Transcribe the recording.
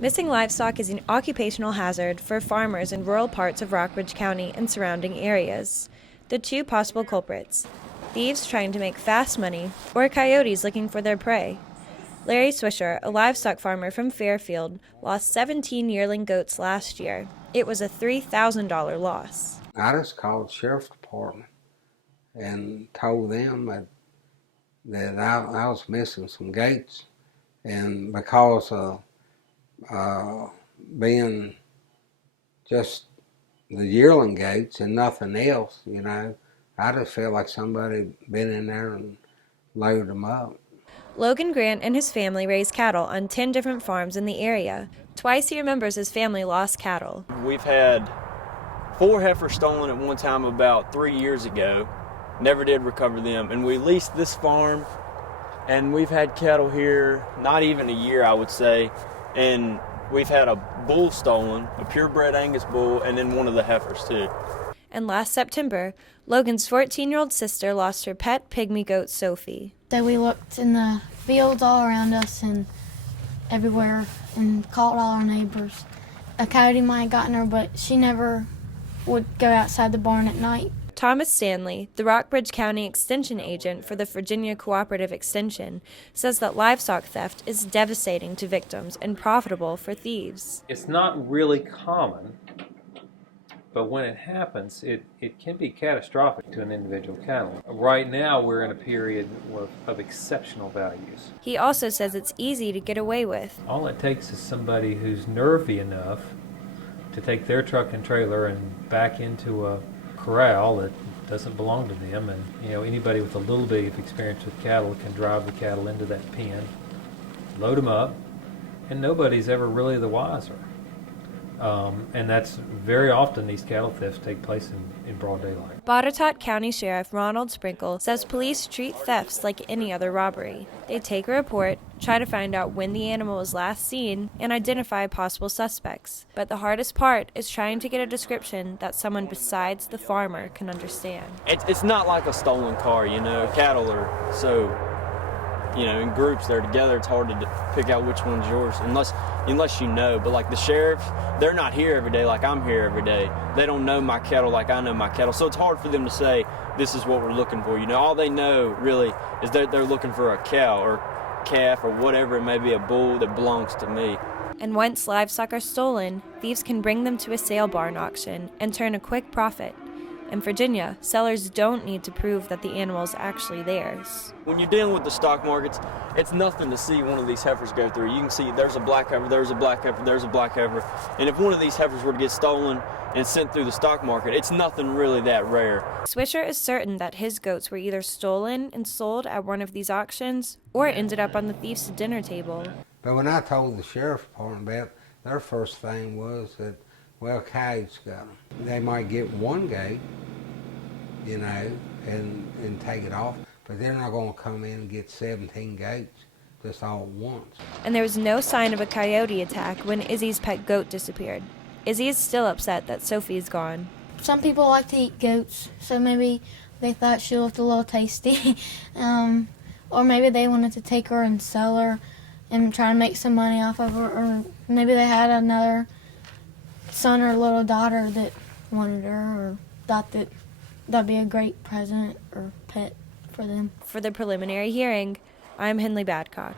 Missing livestock is an occupational hazard for farmers in rural parts of Rockbridge County and surrounding areas. The two possible culprits: thieves trying to make fast money or coyotes looking for their prey. Larry Swisher, a livestock farmer from Fairfield, lost 17 yearling goats last year. It was a $3,000 loss. I just called the sheriff's department and told them that I was missing some gates, and because of being just the yearling gates and nothing else, I just felt like somebody been in there and loaded them up. Logan Grant and his family raise cattle on 10 different farms in the area. Twice he remembers his family lost cattle. We've had 4 heifers stolen at one time about 3 years ago. Never did recover them. And we leased this farm, and we've had cattle here not even a year, I would say. And we've had a bull stolen, a purebred Angus bull, and then one of the heifers too. And last September, Logan's 14-year-old sister lost her pet pygmy goat, Sophie. So we looked in the fields all around us and everywhere and called all our neighbors. A coyote might have gotten her, but she never would go outside the barn at night. Thomas Stanley, the Rockbridge County Extension agent for the Virginia Cooperative Extension, says that livestock theft is devastating to victims and profitable for thieves. It's not really common, but when it happens, it can be catastrophic to an individual cattle. Right now, we're in a period of exceptional values. He also says it's easy to get away with. All it takes is somebody who's nervy enough to take their truck and trailer and back into a corral that doesn't belong to them, and anybody with a little bit of experience with cattle can drive the cattle into that pen, load them up, and nobody's ever really the wiser. And that's very often these cattle thefts take place in broad daylight. Botetourt County Sheriff Ronald Sprinkle says police treat thefts like any other robbery. They take a report, try to find out when the animal was last seen, and identify possible suspects. But the hardest part is trying to get a description that someone besides the farmer can understand. It's not like a stolen car, Cattle are so, in groups, they're together. It's hard to pick out which one's yours unless you know. But like the sheriffs, they're not here every day like I'm here every day. They don't know my cattle like I know my cattle. So it's hard for them to say, this is what we're looking for. All they know really is that they're looking for a cow or calf or whatever it may be, a bull that belongs to me. And once livestock are stolen, thieves can bring them to a sale barn auction and turn a quick profit. In Virginia, sellers don't need to prove that the animal is actually theirs. When you're dealing with the stock markets, it's nothing to see one of these heifers go through. You can see there's a black heifer, there's a black heifer, there's a black heifer. And if one of these heifers were to get stolen and sent through the stock market, it's nothing really that rare. Swisher is certain that his goats were either stolen and sold at one of these auctions or ended up on the thief's dinner table. But when I told the sheriff's department about it, their first thing was that, well, coyotes got them. They might get one gate, and take it off, but they're not going to come in and get 17 gates just all at once. And there was no sign of a coyote attack when Izzy's pet goat disappeared. Izzy is still upset that Sophie's gone. Some people like to eat goats, so maybe they thought she looked a little tasty. Or maybe they wanted to take her and sell her and try to make some money off of her. Or maybe they had another son or little daughter that wanted her or thought that that'd be a great present or pet for them. For the preliminary hearing, I'm Henley Badcock.